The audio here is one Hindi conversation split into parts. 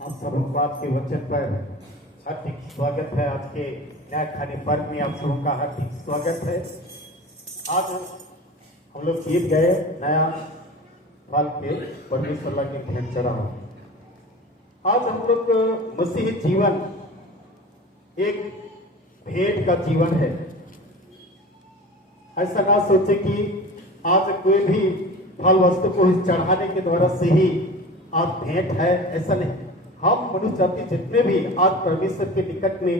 आप सबों को आपके वचन पर हार्दिक स्वागत है। आज के न्याय खाने पर्व में आप सबों का हार्दिक स्वागत है। आज हम लोग गीत गए नया साल के परमेश्वर के भेंट चढ़ा। आज हम लोग मसीही जीवन एक भेंट का जीवन है। ऐसा ना सोचे कि आज कोई भी फल वस्तु को चढ़ाने के द्वारा से ही आज भेंट है, ऐसा नहीं। हम मनुष्य जाति जितने भी आज परमेश्वर के निकट में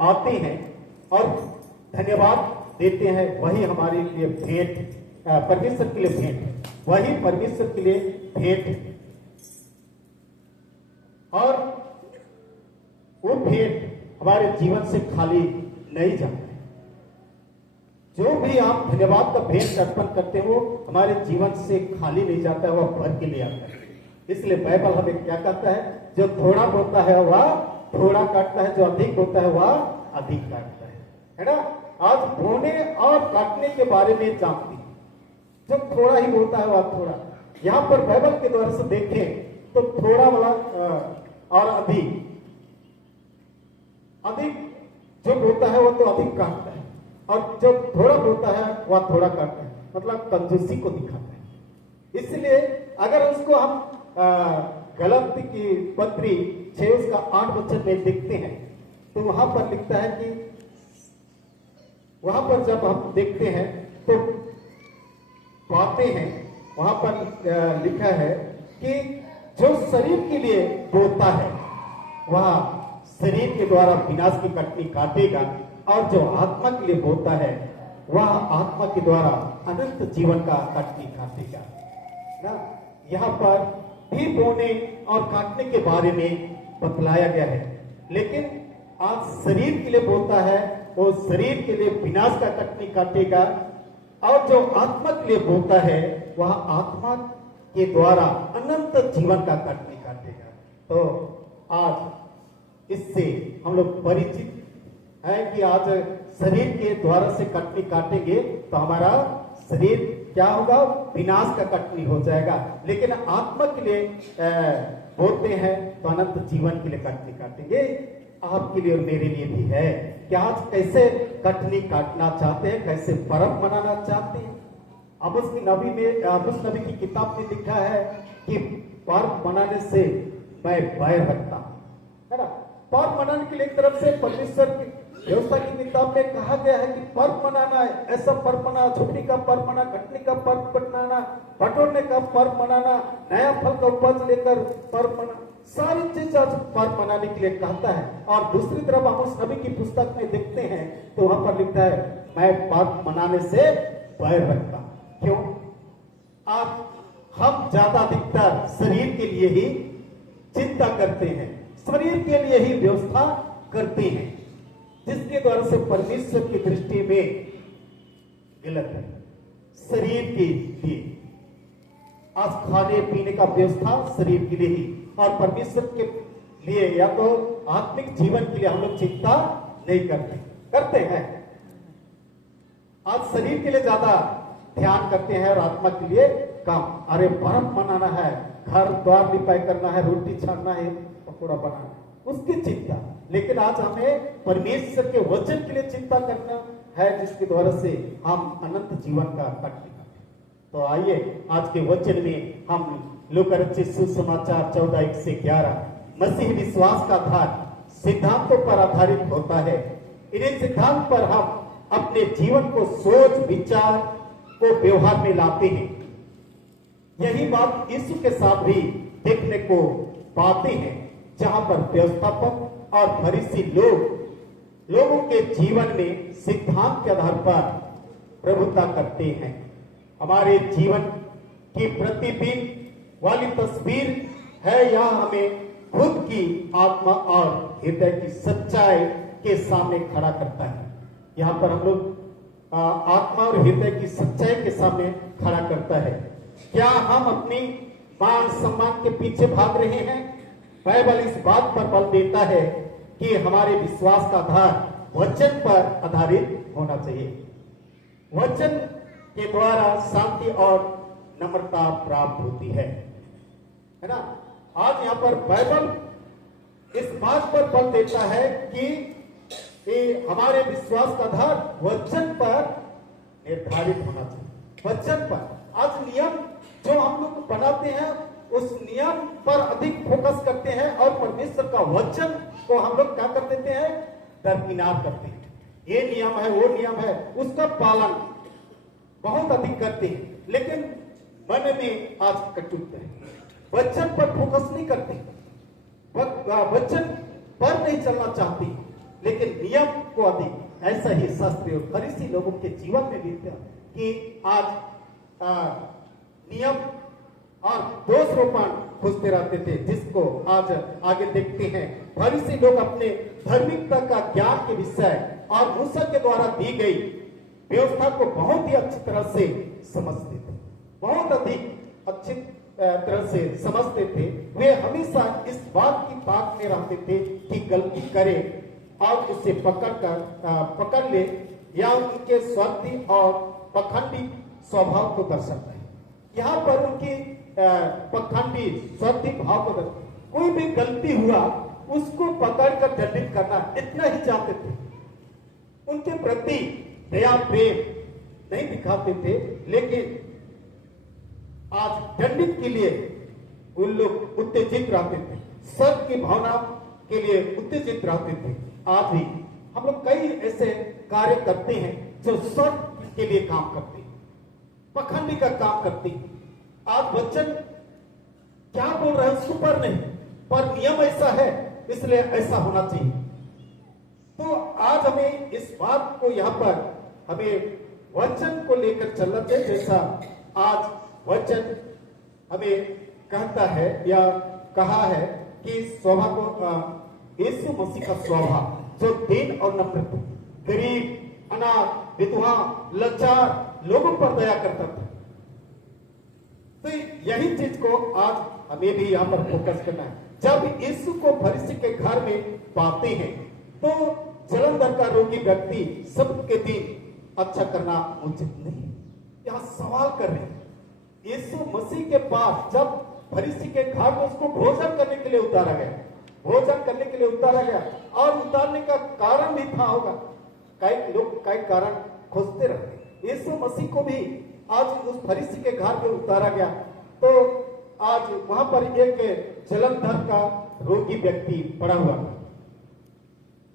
आते हैं और धन्यवाद देते हैं, वही हमारे लिए भेंट, परमेश्वर के लिए भेंट है, वही परमेश्वर के लिए भेंट है। और वो भेंट हमारे जीवन से खाली नहीं जाता है। जो भी आप धन्यवाद का भेंट अर्पण करते हो हमारे जीवन से खाली नहीं जाता है, वह भर के लिए आता है। इसलिए बाइबल हमें क्या कहता है, जो थोड़ा बोता है वह थोड़ा काटता है, जो अधिक बोता है वह अधिक काटता है ना। आज बोने और काटने के बारे में जानती है। जो थोड़ा ही बोता है वह थोड़ा, यहाँ पर बाइबल के द्वारा से देखें तो थोड़ा वाला और अधिक जो बोता है वह तो अधिक काटता है, और जो थोड़ा बोता है वह थोड़ा काटता है, मतलब कंजूसी को दिखाता है। इसलिए अगर उसको हम गलती की पत्री 6 उसका 8 वचन में देखते हैं तो वहां पर लिखता है कि वहां पर जब हम देखते हैं तो पाते हैं, वहां पर लिखा है कि जो शरीर के लिए बोता है वह शरीर के द्वारा विनाश की कटनी काटेगा, और जो आत्मा के लिए बोता है वह आत्मा के द्वारा अनंत जीवन का कटनी काटेगा ना। यहाँ पर भी बोने और काटने के बारे में बतलाया गया है, लेकिन आज शरीर के लिए बोता है वो शरीर के लिए विनाश का कटनी काटेगा, और जो आत्मा के लिए बोता है वह आत्मा के द्वारा अनंत जीवन का कटनी काटेगा। तो आज इससे हम लोग परिचित है कि आज शरीर के द्वारा से कटनी काटेंगे तो हमारा शरीर क्या होगा, विनाश का कटनी हो जाएगा। लेकिन आत्मा के लिए बोलते हैं तो अनंत जीवन के लिए कटनी काटेंगे। आपके लिए और मेरे लिए भी है कि आज कैसे कटनी काटना चाहते हैं, कैसे पर्व मनाना चाहते हैं। अबुस नबी की किताब में लिखा है कि पर्व मनाने से मैं बैर रखता हूं, है ना। पर्व मनाने के लिए एक तरफ से परमेश्वर की व्यवस्था की किताब में कहा गया है कि पर्व मनाना है, ऐसा पर्व मना, झुपड़ी का पर्व मना, कटनी का पर्व मनाना, बटोरने का पर्व मनाना, नया फल का उपज लेकर पर्व मना, सारी चीज आज पर्व मनाने के लिए कहता है। और दूसरी तरफ हम उस नबी की पुस्तक में देखते हैं तो वहां पर लिखता है मैं पर्व मनाने से बैर रखता। क्यों? आज हम ज्यादा अधिकतर शरीर के लिए ही चिंता करते हैं, शरीर के लिए ही व्यवस्था करते हैं, जिसके द्वारा से परमेश्वर की दृष्टि में गलत है। शरीर के लिए आज खाने पीने का व्यवस्था शरीर के लिए ही, और परमेश्वर के लिए या तो आत्मिक जीवन के लिए हम लोग चिंता नहीं करते हैं। आज शरीर के लिए ज्यादा ध्यान करते हैं और आत्मा के लिए काम। अरे पर्व मनाना है, घर द्वार लिपाई करना है, रोटी छानना है, पकौड़ा बनाना है, उसकी चिंता। लेकिन आज हमें परमेश्वर के वचन के लिए चिंता करना है, जिसके द्वारा से हम अनंत जीवन का कटनी काटें। तो आइए आज के वचन में हम लूका रचित सुसमाचार 14:1-11 मसीह विश्वास का आधार सिद्धांतों पर आधारित होता है। इन्हीं सिद्धांत पर हम अपने जीवन को सोच विचार को व्यवहार में लाते हैं। यही बात यीशु के साथ भी देखने को पाते हैं, जहां पर व्यवस्थापक और फरीसी लोगों के जीवन में सिद्धांत के आधार पर प्रभुता करते हैं। हमारे जीवन की प्रतिबिंब वाली तस्वीर है यह हमें खुद की आत्मा और हृदय की सच्चाई के सामने खड़ा करता है। यहाँ पर हम लोग आत्मा और हृदय की सच्चाई के सामने खड़ा करता है। क्या हम अपनी मान सम्मान के पीछे भाग रहे हैं? बाइबल इस बात पर बल देता है कि हमारे विश्वास का आधार वचन पर आधारित होना चाहिए। वचन के द्वारा शांति और नम्रता प्राप्त होती है ना। आज यहाँ पर बाइबल इस बात पर बल देता है कि ये हमारे विश्वास का आधार वचन पर निर्धारित होना चाहिए। वचन पर आज नियम जो हम लोग बनाते हैं उस नियम पर अधिक फोकस करते हैं और परमेश्वर का वचन को हम लोग क्या कर देते हैं, दरकिनार करते हैं। ये नियम है, वो नियम है, उसका पालन बहुत अधिक करते हैं, लेकिन मन में आज कटुता है। वचन पर फोकस नहीं करते, वचन पर नहीं चलना चाहते, लेकिन नियम को अधिक। ऐसा ही शास्त्री और फरीसी लोगों के जीवन में भी था कि आज नियम और दोष रोपण खोजते रहते थे, जिसको आज आगे देखते हैं। फरीसी लोग अपने धार्मिकता का ज्ञान के विषय और मूसा के द्वारा दी गई व्यवस्था को बहुत ही अच्छी तरह से समझते थे, बहुत अधिक अच्छी तरह से समझते थे। वे हमेशा इस बात की ताक में रहते थे कि गलती करे और उसे पकड़ ले, या उनके स्वार्थी और पखंडी स्वभाव को दर्शाता है। यहाँ पर उनकी पखंडी स्वार्थी भाव को दर्शाता, कोई भी गलती हुआ उसको पकड़कर दंडित करना, इतना ही चाहते थे। उनके प्रति दया प्रेम नहीं दिखाते थे, लेकिन आज दंडित के लिए उन लोग उत्तेजित रहते थे, सत्य की भावना के लिए उत्तेजित रहते थे। आज भी हम लोग कई ऐसे कार्य करते हैं जो सत्य के लिए काम करते हैं, पखंडी का काम करते हैं। आज वचन क्या बोल रहे हैं उसके ऊपर नहीं, पर नियम ऐसा है इसलिए ऐसा होना चाहिए। तो आज हमें इस बात को यहाँ पर हमें वचन को लेकर चलना चाहिए, जैसा आज वचन हमें कहता है या कहा है कि स्वभाव को यीशु मसीह का स्वभाव जो दीन और नम्र, गरीब, अनाथ, विधवा, लाचार लोगों पर दया करता था। तो यही चीज को आज हमें भी यहाँ पर फोकस करना है। जब यीशु को फरीसी के घर में पाते हैं तो जलंधर का रोगी व्यक्ति सबके दिन अच्छा करना उचित नहीं। यहाँ सवाल कर रहे हैं, यीशु मसीह के पास जब फरीसी के घर में उसको भोजन करने के लिए उतारा गया, भोजन करने के लिए उतारा गया, और उतारने का कारण भी था होगा, कई लोग कई कारण खोजते रहते। यीशु मसीह को भी आज उस फरीसी के घर में उतारा गया, तो आज वहां पर एक जलंधर का रोगी व्यक्ति पड़ा हुआ था,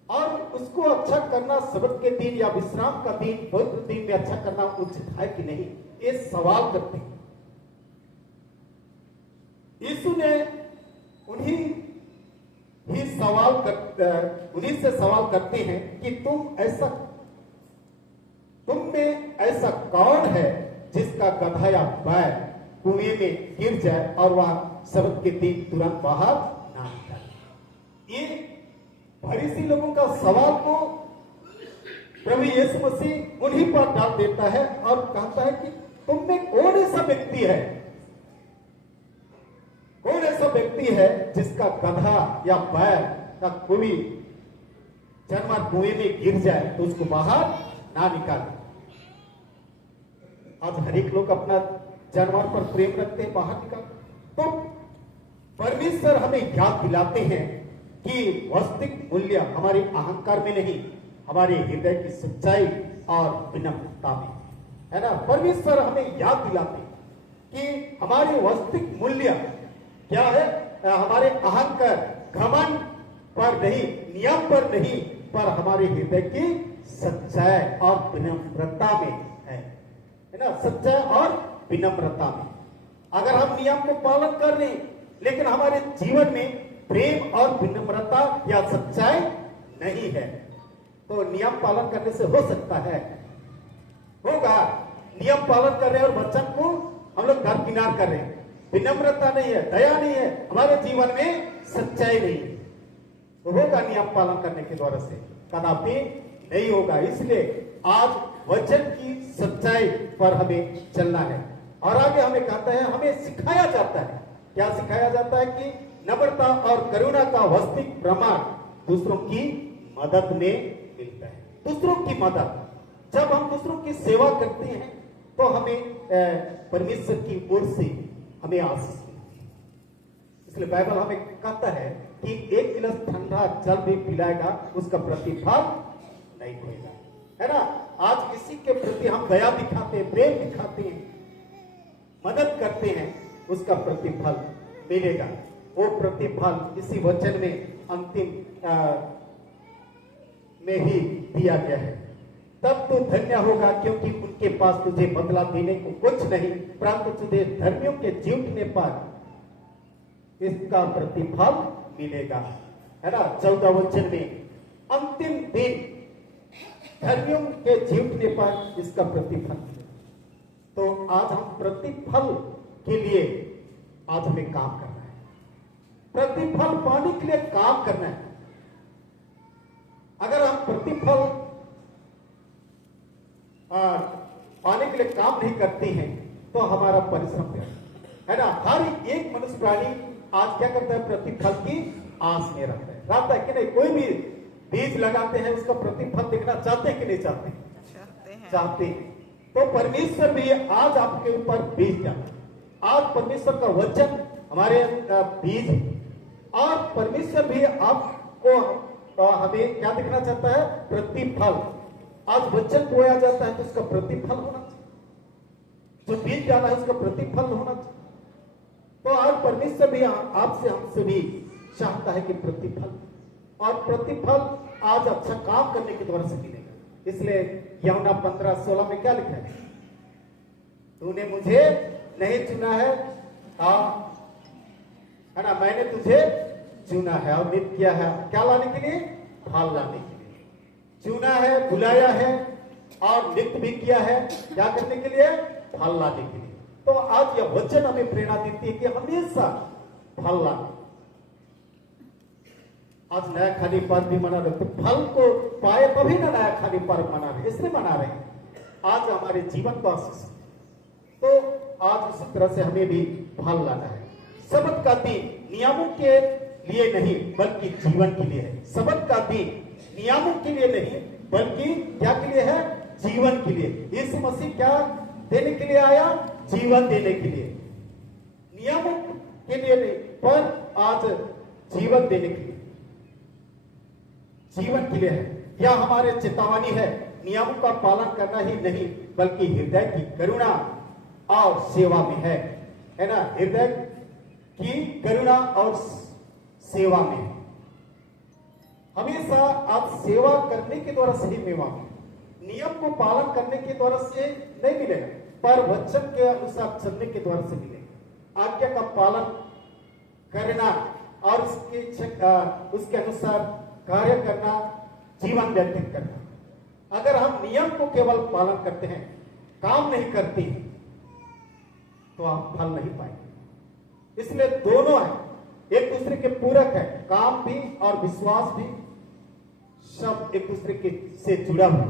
और उसको अच्छा करना सबत के दिन या विश्राम का दिन, पवित्र दिन में अच्छा करना उचित है कि नहीं, ये सवाल करते हैं। यीशु ने उन्हीं से सवाल करते हैं कि तुम में ऐसा कौन है जिसका गधा या बैल कुएं में गिर जाए और वह सबत के दिन तुरंत बाहर ना निकले। ये फरीसी लोगों का सवाल तो प्रभु यीशु मसीह उन्हीं पर डाल देता है और कहता है कि तुम में कौन ऐसा व्यक्ति है, कौन ऐसा व्यक्ति है जिसका गधा या बैल का कोई जानवर कुएं में गिर जाए तो उसको बाहर ना निकाले। आज हर एक लोग अपना जानवर पर प्रेम रखते हैं, बाहर निकाल। तो परमेश्वर हमें याद दिलाते हैं कि वास्तविक मूल्य हमारे अहंकार में नहीं, हमारे हृदय की सच्चाई और विनम्रता में है ना। परमेश्वर हमें याद दिलाते कि हमारे वास्तविक मूल्य क्या है, हमारे अहंकार घमंड पर नहीं, नियम पर नहीं, पर हमारे हृदय की सच्चाई और विनम्रता में है ना, सच्चाई और विनम्रता में। अगर हम नियम को पालन कर रहे हैं लेकिन हमारे जीवन में प्रेम और विनम्रता या सच्चाई नहीं है, तो नियम पालन करने से हो सकता है, होगा, नियम पालन कर रहे हैं और वचन को हम लोग दरकिनार कर रहे हैं, विनम्रता नहीं है, दया नहीं है, हमारे जीवन में सच्चाई नहीं है, तो होगा नियम पालन करने के द्वारा से कदापि नहीं होगा। इसलिए आज वचन की सच्चाई पर हमें चलना है। और आगे हमें कहता है, हमें सिखाया जाता है, क्या सिखाया जाता है कि नम्रता और करुणा का वास्तविक प्रमाण दूसरों की मदद में मिलता है। दूसरों की मदद, जब हम दूसरों की सेवा करते हैं तो हमें परमेश्वर की ओर से हमें आशीष मिलती है। इसलिए बाइबल हमें कहता है कि एक गिलास ठंडा जल भी पिलाएगा उसका प्रतिफल नहीं होगा, है ना। आज किसी के प्रति हम दया दिखाते हैं, प्रेम दिखाते हैं, मदद करते हैं, उसका प्रतिफल मिलेगा। वो प्रतिफल इसी वचन में अंतिम में ही दिया गया है। तब तो धन्य होगा क्योंकि उनके पास तुझे बदला देने को कुछ नहीं, परंतु तुझे धर्मियों के जीवने पर इसका प्रतिफल मिलेगा, है ना। 14 वचन में अंतिम दिन धर्मियों के जीवने पर इसका प्रतिफल। तो आज हम प्रतिफल के लिए आज हमें काम करना है, प्रतिफल पाने के लिए काम करना है। अगर हम प्रतिफल पाने के लिए काम नहीं करते हैं तो हमारा परिश्रम व्यर्थ, है ना। हर एक मनुष्य प्राणी आज क्या करता है, प्रतिफल की आस में रहता है कि नहीं। कोई भी बीज लगाते हैं उसका प्रतिफल देखना चाहते हैं कि नहीं चाहते हैं? चाहते हैं। तो परमेश्वर भी आज आपके ऊपर बीज डाला। आज परमेश्वर का वचन हमारे बीज, और परमेश्वर भी आपको हमें क्या दिखना चाहता है, प्रतिफल। आज वचन बोया जाता है तो उसका प्रतिफल होना चाहिए, जो बीज डाला है उसका प्रतिफल होना चाहिए। तो आज परमेश्वर भी आपसे हमसे भी चाहता है कि प्रतिफल, और प्रतिफल आज अच्छा काम करने के द्वारा से मिलेगा। इसलिए यूहन्ना 15:16 में क्या लिखा है, तूने मुझे नहीं चुना है, है ना, मैंने तुझे चुना है और नियुक्त किया है, क्या लाने के लिए, फल लाने के लिए। चुना है, बुलाया है और नियुक्त भी किया है, क्या करने के लिए, फल लाने के लिए। तो आज यह वचन हमें प्रेरणा देती है कि हमेशा फल लाने। आज नया खाली पर्व भी मना रहे, तो फल को पाए तभी ना नया खाली पर्व मना रहे, इसलिए मना रहे हैं। आज हमारे जीवन को आशीष, तो आज उसी तरह से हमें भी फल लाना है। सबत का दिन नियमों के लिए नहीं बल्कि जीवन के लिए है। सबत का दिन नियमों के लिए नहीं बल्कि क्या के लिए है, जीवन के लिए। यीशु मसीह क्या देने के लिए आया, जीवन देने के लिए, नियमों के लिए नहीं, पर आज जीवन देने के लिए, जीवन के लिए है। यह हमारे चेतावनी है, नियमों का पालन करना ही नहीं बल्कि हृदय की करुणा और सेवा में है ना। हृदय की करुणा और सेवा में हमेशा आप सेवा करने के द्वारा सही मेवा, नियम को पालन करने के द्वारा से नहीं मिलेगा, पर वचन के अनुसार चलने के द्वारा से मिलेगा। आज्ञा का पालन करना और उसके अनुसार कार्य करना, जीवन व्यतीत करना। अगर हम नियम को केवल पालन करते हैं, काम नहीं करते हैं, तो हम फल नहीं पाएंगे। इसलिए दोनों है, एक दूसरे के पूरक है, काम भी और विश्वास भी, सब एक दूसरे के से जुड़ा हुआ।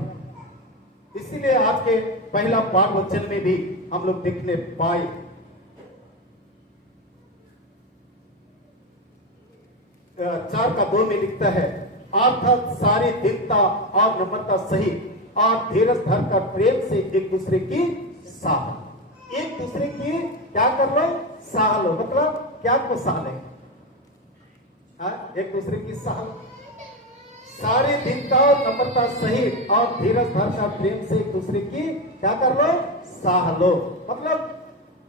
इसीलिए आज के पहला पाठ वचन में भी हम लोग देखने पाए, 4:2 में लिखता है, अर्थात सारी दीनता और नम्रता सहित और धीरज धर कर प्रेम से एक दूसरे की साह, एक दूसरे की क्या कर लो, साह लो। मतलब क्या को साह ले, एक दूसरे की साह, सारी दीनता और नम्रता सहित और धीरज धर कर प्रेम से एक दूसरे की क्या कर लो, साह लो। मतलब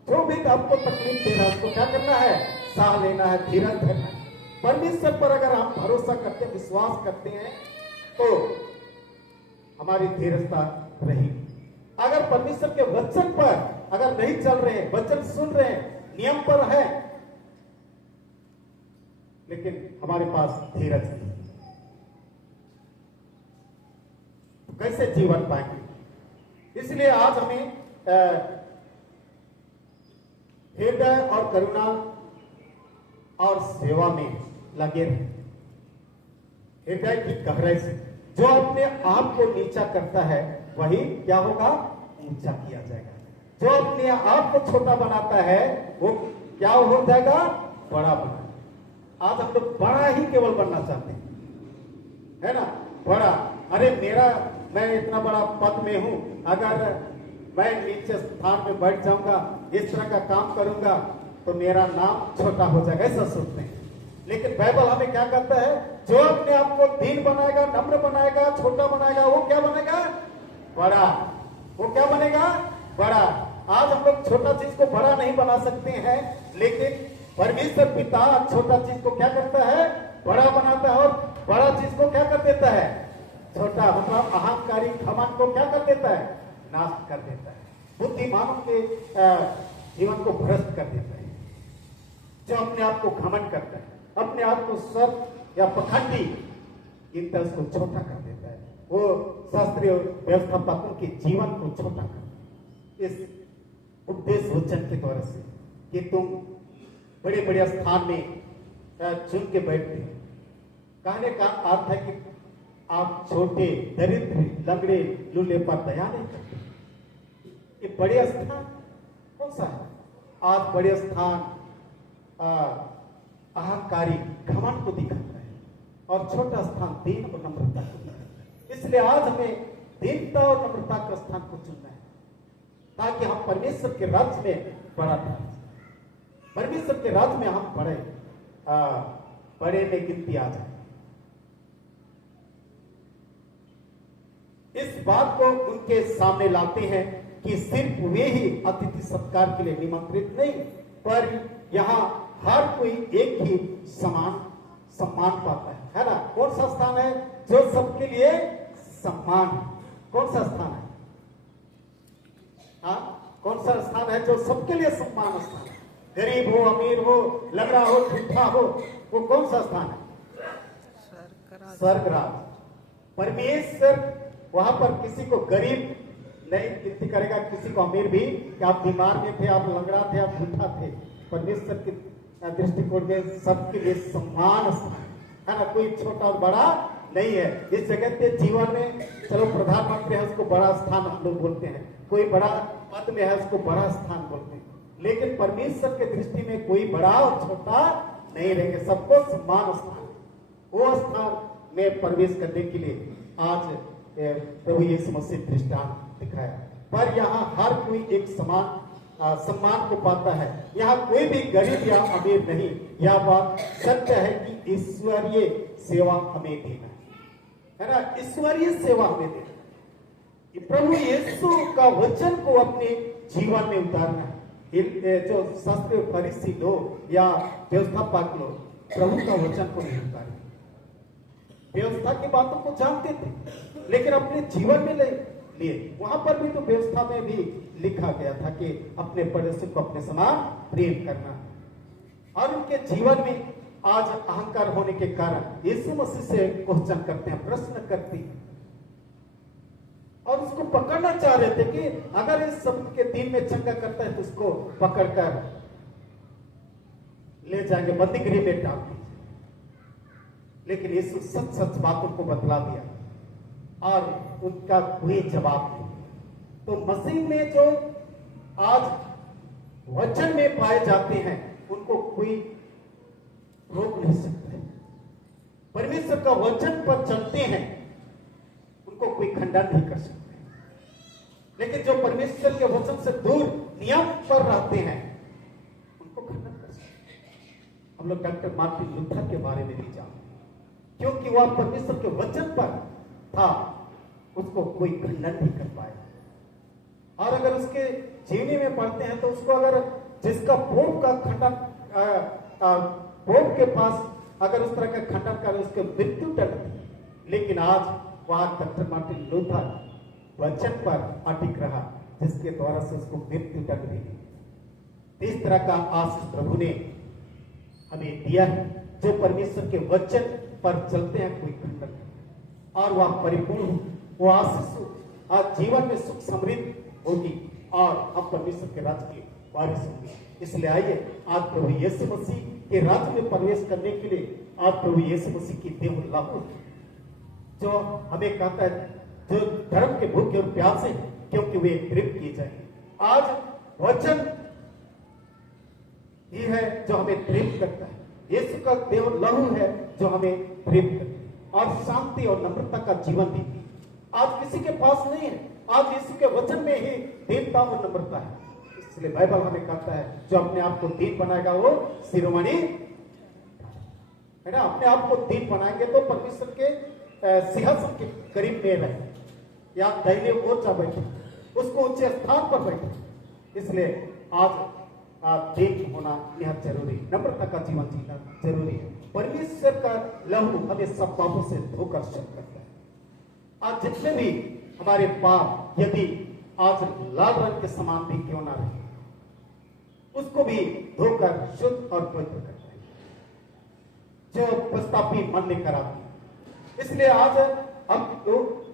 जो भी आपको तकलीफ दे रहा है उसको क्या करना है, साह लेना है, धीरज धरना है। परमेश्वर पर अगर हम भरोसा करते हैं, विश्वास करते हैं, तो हमारी धीरजता रही। अगर परमेश्वर के वचन पर अगर नहीं चल रहे हैं, वचन सुन रहे हैं, नियम पर है, लेकिन हमारे पास धीरज नहीं, तो कैसे जीवन पाएंगे। इसलिए आज हमें हृदय और करुणा और सेवा में लगे रहे। हृदय की गहराई से जो अपने आप को नीचा करता है वही क्या होगा, ऊंचा किया जाएगा। जो अपने आप को छोटा बनाता है वो क्या हो जाएगा, बड़ा बना। आज हम लोग बड़ा ही केवल बनना चाहते हैं, है ना, बड़ा। अरे मैं इतना बड़ा पद में हूं, अगर मैं नीचे स्थान में बैठ जाऊंगा, इस तरह का काम करूंगा तो मेरा नाम छोटा हो जाएगा, ऐसा सोचते हैं। लेकिन बाइबल हमें क्या कहता है, जो अपने आप को दीन बनाएगा, नम्र बनाएगा, छोटा बनाएगा, वो क्या बनेगा, बड़ा। वो क्या बनेगा, बड़ा। आज हम लोग छोटा चीज को बड़ा नहीं बना सकते हैं, लेकिन परमेश्वर पिता छोटा चीज को क्या करता है, बड़ा बनाता है, और बड़ा चीज को क्या कर देता है, छोटा। मतलब अहंकारी घमंड को क्या कर देता है, नाश कर देता है। बुद्धिमानों के जीवन को भ्रष्ट कर देता है। जो अपने आप को घमंड करता है, अपने आप को स्वर्ग या पखंडी गिनता, उसको छोटा कर देता है। वो शास्त्रीय व्यवस्थापकों के जीवन को छोटा कर इस उपदेश वचन के द्वारा से कि तुम बड़े बड़े स्थान में चुन के बैठते। कहने का अर्थ है कि आप छोटे, दरिद्र, लंगड़े, लूले पर दया नहीं करते। ये बड़े स्थान कौन सा है? आज बड़े स्थान अहंकारी घमंड को दिखाता है, और छोटा स्थान दीन और नम्रता को दिखाता है। इसलिए आज हमें दीनता और नम्रता का स्थान को चुनना है, ताकि हम परमेश्वर के राज्य में बड़ा था। परमेश्वर के राज्य में हम बड़े में गिनती आ जाए। इस बात को उनके सामने लाते हैं कि सिर्फ वे ही अतिथि सत्कार के लिए निमंत्रित नहीं, पर यहाँ हर कोई एक ही समान सम्मान पाता है ना। कौन सा स्थान है जो सबके लिए सम्मान? कौन सा स्थान है? हाँ, कौन सा स्थान है जो सबके लिए सम्मान स्थान है? गरीब हो, अमीर हो, लंगड़ा हो, ठुठा हो, वो कौन सा स्थान है? स्वर्गराज। परमेश्वर वहां पर किसी को गरीब नहीं गिनती करेगा, किसी को अमीर भी, कि आप बीमार में थे, आप लंगड़ा थे, आप ठुठा थे। परमेश्वर के दृष्टिकोण में सबके लिए सम्मान स्थान है ना। कोई छोटा और बड़ा नहीं है। इस जगत के जीवन में चलो प्रधानमंत्री है, उसको बड़ा स्थान हम लोग बोलते हैं, कोई बड़ा पद में है, उसको बड़ा स्थान बोलते हैं। लेकिन परमेश्वर के दृष्टि में कोई बड़ा और छोटा नहीं रहेंगे, सबको समान स्थान। वो स्थान में प्रवेश करने के लिए आज प्रभु यीशु मसीह दृष्टांत दिखाया। पर यहाँ हर कोई एक समान सम्मान को पाता है। यहाँ कोई भी गरीब या अमीर नहीं। यह बात सत्य है कि ईश्वरीय सेवा हमें देना है ना। ईश्वरीय सेवा हमें देना, प्रभु यीशु का वचन को अपने जीवन में उतारना है। जो शास्त्रीय फरीसी लोग या व्यवस्थापक लोग प्रभु का वचन को नहीं उतारे, व्यवस्था की बातों को जानते थे, लेकिन अपने जीवन में लिए। वहां पर भी तो व्यवस्था में भी लिखा गया था कि अपने पड़ोसी को अपने समान प्रेम करना। और उनके जीवन में आज अहंकार होने के कारण यीशु मसीह से क्वेश्चन करते हैं, प्रश्न करते हैं, और उसको पकड़ना चाह रहे थे कि अगर इस सब के दिन में चंगा करता है तो उसको पकड़कर ले जाएंगे, बंदी गृह में डाल दीजिए। लेकिन यीशु सच सच बातों को बतला दिया और उनका कोई जवाब नहीं। तो मसीह में जो आज वचन में पाए जाते हैं उनको कोई रोक नहीं सकता। परमेश्वर का वचन पर चलते हैं उनको कोई खंडन नहीं कर सकते। लेकिन जो परमेश्वर के वचन से दूर नियम पर रहते हैं उनको खंडन कर सकते। हम लोग डॉक्टर मार्टिन लूथर के बारे में भी जानते हैं, क्योंकि वह परमेश्वर के वचन पर था, उसको कोई खंडन नहीं कर पाया। और अगर उसके जीवनी में पढ़ते हैं तो उसको अगर जिसका पोप का खंडन पोप के पास अगर उस तरह का खंडन करे उसके मृत्यु तक। लेकिन आज वहां डॉक्टर मार्टिन लूथर वचन पर अटिक रहा, जिसके द्वारा से उसको मृत्यु तक भी नहीं। इस तरह का आशीष प्रभु ने हमें दिया है। जो परमेश्वर के वचन पर चलते हैं कोई खंडन नहीं, और वह परिपूर्ण हो, वो आशीष आज जीवन में सुख समृद्धि होगी और हम परमेश्वर के राज्य के वारिस होंगे। इसलिए आइए आज प्रभु यीशु मसीह के राज्य में प्रवेश करने के लिए आज प्रभु यीशु मसीह की देह लागू, जो हमें कहता है जो धर्म के भूखे और प्यासे हैं क्योंकि वे तृप्त किए जाएंगे। आज वचन ही है जो हमें तृप्त करता है। यीशु का देह लहू है जो हमें तृप्त करता है और शांति और नम्रता का जीवन देती है। आज किसी के पास नहीं है। आज यीशु के वचन में ही दीनता और नम्रता है। इसलिए बाइबल हमें कहता है जो अपने आप को दीन बनाएगा वो शिरोमणि। है ना, अपने आप को दीन बनाएंगे तो परमेश्वर के सिंहासन के करीब में रहे, या दैवीय ऊंचा बैठे, उसको ऊंचे स्थान पर बैठे। इसलिए आज दीन होना निहायत जरूरी, नम्रता का जीवन जीना जरूरी है। परमेश्वर का लहू हमें सब पापों से धोकर शुद्ध करता है। आज जितने भी हमारे पाप यदि आज लाल रंग के समान भी क्यों ना रहे, उसको भी धोकर शुद्ध और पवित्र करता है, जो पश्चातापी मन लेकर आती है। इसलिए आज हम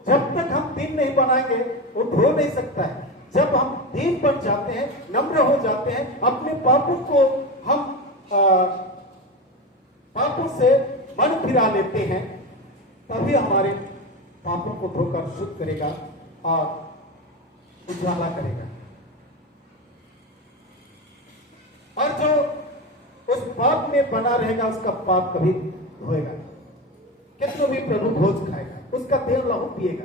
जब तक हम दीन नहीं बनाएंगे वो धो नहीं सकता है। जब हम दीन बन जाते हैं, नम्र हो जाते हैं, अपने पापों को हम पापों से मन फिरा लेते हैं, तभी हमारे पापों को धोकर शुद्ध करेगा और उजाला करेगा। और जो उस पाप में बना रहेगा उसका पाप कभी धोएगा। कितना भी प्रभु भोज खाएगा, उसका तेल लहू पिएगा,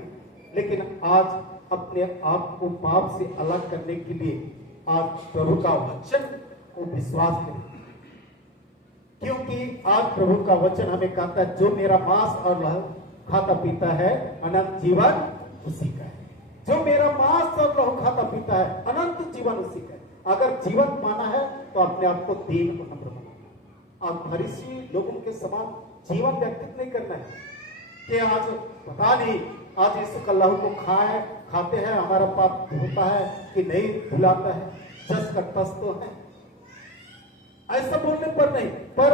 लेकिन आज अपने आप को पाप से अलग करने के लिए आज प्रभु का वचन को विश्वास करें, क्योंकि आज प्रभु का वचन हमें कहता है जो मेरा मांस और लहू खाता पीता है अनंत जीवन उसी का है। जो मेरा मांस और लहू खाता पीता है अनंत जीवन उसी का है। अगर जीवन पाना है तो अपने आप को दीन और नम्र बनाना। आप फरीसी लोगों के समान जीवन व्यतीत नहीं करना है कि आज पता नहीं आज यीशु का लहू को खाते हैं हमारा पाप धुलता है कि नहीं धुलाता है, जस का तस तो है, ऐसा बोलने पर नहीं, पर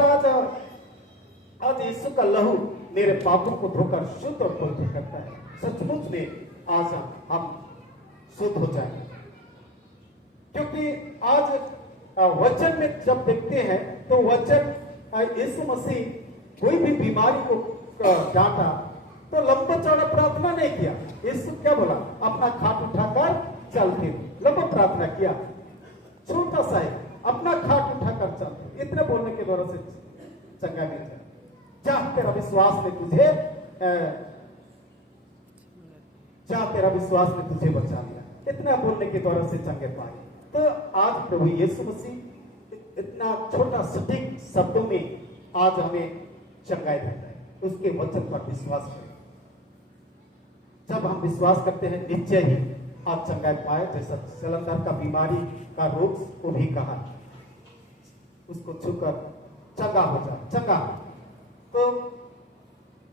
आज यीशु का लहू मेरे पापों को धोकर शुद्ध और पवित्र करता है। सचमुच में आज हम शुद्ध हो जाएंगे, क्योंकि आज वचन में जब देखते हैं तो वचन यीशु मसीह कोई भी बीमारी को डांटा तो लंबा चौड़ा प्रार्थना नहीं किया। यीशु क्या बोला? अपना खाट उठाकर चलते, लंबा प्रार्थना किया, छोटा सा है, अपना खाट उठाकर चलते। इतने बोलने के द्वारा से चंगा मिल जाए। जहां तेरा विश्वास में तुझे बचा लिया, इतना बोलने के द्वारा से चंगे पाए। तो आज प्रभु यीशु मसीह इतना छोटा सटीक शब्दों में आज हमें चंगाई देता है। उसके वचन पर विश्वास करें। जब हम विश्वास करते हैं निश्चय ही आप चंगाई पाए। जैसा जलंधर का बीमारी का रोग को भी कहा, उसको छूकर चंगा हो जा, चंगा। तो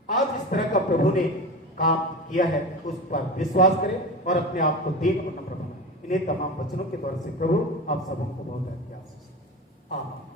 आज इस तरह का प्रभु ने काम किया है, उस पर विश्वास करें और अपने आप को दीन और नम्र बनाएं। इन्हीं तमाम वचनों के द्वारा से प्रभु आप सबों को बहुत आशीष। आमीन।